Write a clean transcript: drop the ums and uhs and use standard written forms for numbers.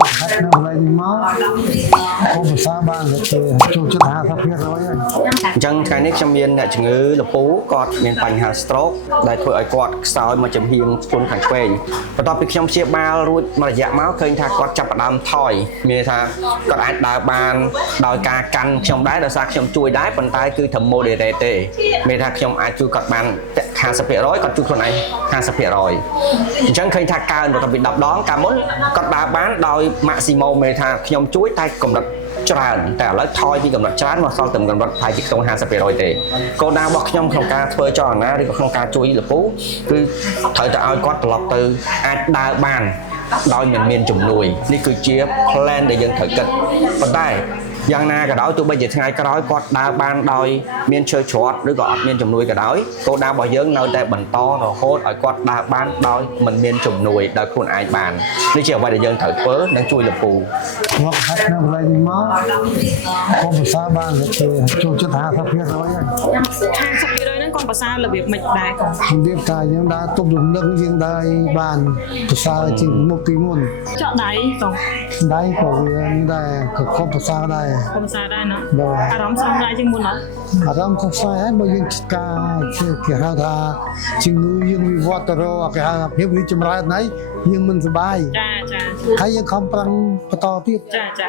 khách nó lại đi máu không phải xa ban được thì chủ chất hạ thấp hết rồi ចឹងថ្ងៃនេះខ្ញុំមានអ្នកជំងឺលពូគាត់មានបញ្ហា stroke ដែលធ្វើឲ្យគាត់ខ្សោយមកចំហៀងខ្លួនខាងឆ្វេងបន្ទាប់ពីខ្ញុំព្យាបាលរួចមួយរយៈមកឃើញថាគាត់ចាប់ផ្ដើមថយមានថាគាត់អាចដើរបានដោយការកាន់ខ្ញុំដែរដោយសារខ្ញុំជួយដែរប៉ុន្តែគឺត្រឹម moderate ទេមានថាខ្ញុំអាចជួយគាត់បាន50% គាត់ជួយខ្លួនឯង 50% អញ្ចឹងឃើញថាកើនបន្ទាប់ពី10ដងកាលមុនគាត់ដើរបានដោយ maximum មានថាខ្ញុំជួយតែកម្រិតច្រើនតែឥឡូវថយពីកម្រិតច្រើនមកសល់តែកម្រិតប្រហែលជាខ្ទង់ 50% ទេគោលដៅរបស់ខ្ញុំក្នុងការធ្វើចលនាឬក៏ក្នុងការជួយលពូគឺត្រូវតែឲ្យគាត់ត្រឡប់ទៅអាចដើរបានដោយមិនមានជំនួយនេះគឺជា plan ដែលយើងត្រូវគិតប៉ុន្តែយ៉ាងណាក៏ដោយទោះបីជាថ្ងៃក្រោយគាត់ដើរបានដោយមានឈើច្រត់ឬក៏អត់មានជំនួយក៏ដោយគោលដៅរបស់យើងនៅតែបន្តរហូតឲ្យគាត់ដើរបានដោយមិនមានជំនួយដោយខ្លួនឯងបាននេះជាអ្វីដែលយើងត្រូវធ្វើនិងជួយលពូ ngọc khách nó lại đi máu không phải xa ban được thì chủ chất hạ thấp hết rồi 50% ហ្នឹងគាត់ប្រសើររបៀបមិនដែរ không biết tài nhưng đã tục được nâng riêng đai bàn từ xa chỉ một tí nguồn ចកដៃកុំ đai của như đây không phải xa đây កុំប្រសើរដែរណា rồi អារម្មណ៍ស្រស់ដែរជាងមុនអត់ អារម្មណ៍ខុសស្អាតបើយើងការគេហៅថាជំងឺយើងវិវត្តទៅរកគេហៅភាពរីកចម្រើនហ្នឹងយើងមិនសប្បាយ ចាចា ហើយយើងខំប្រឹងបន្តទៀត ចាចា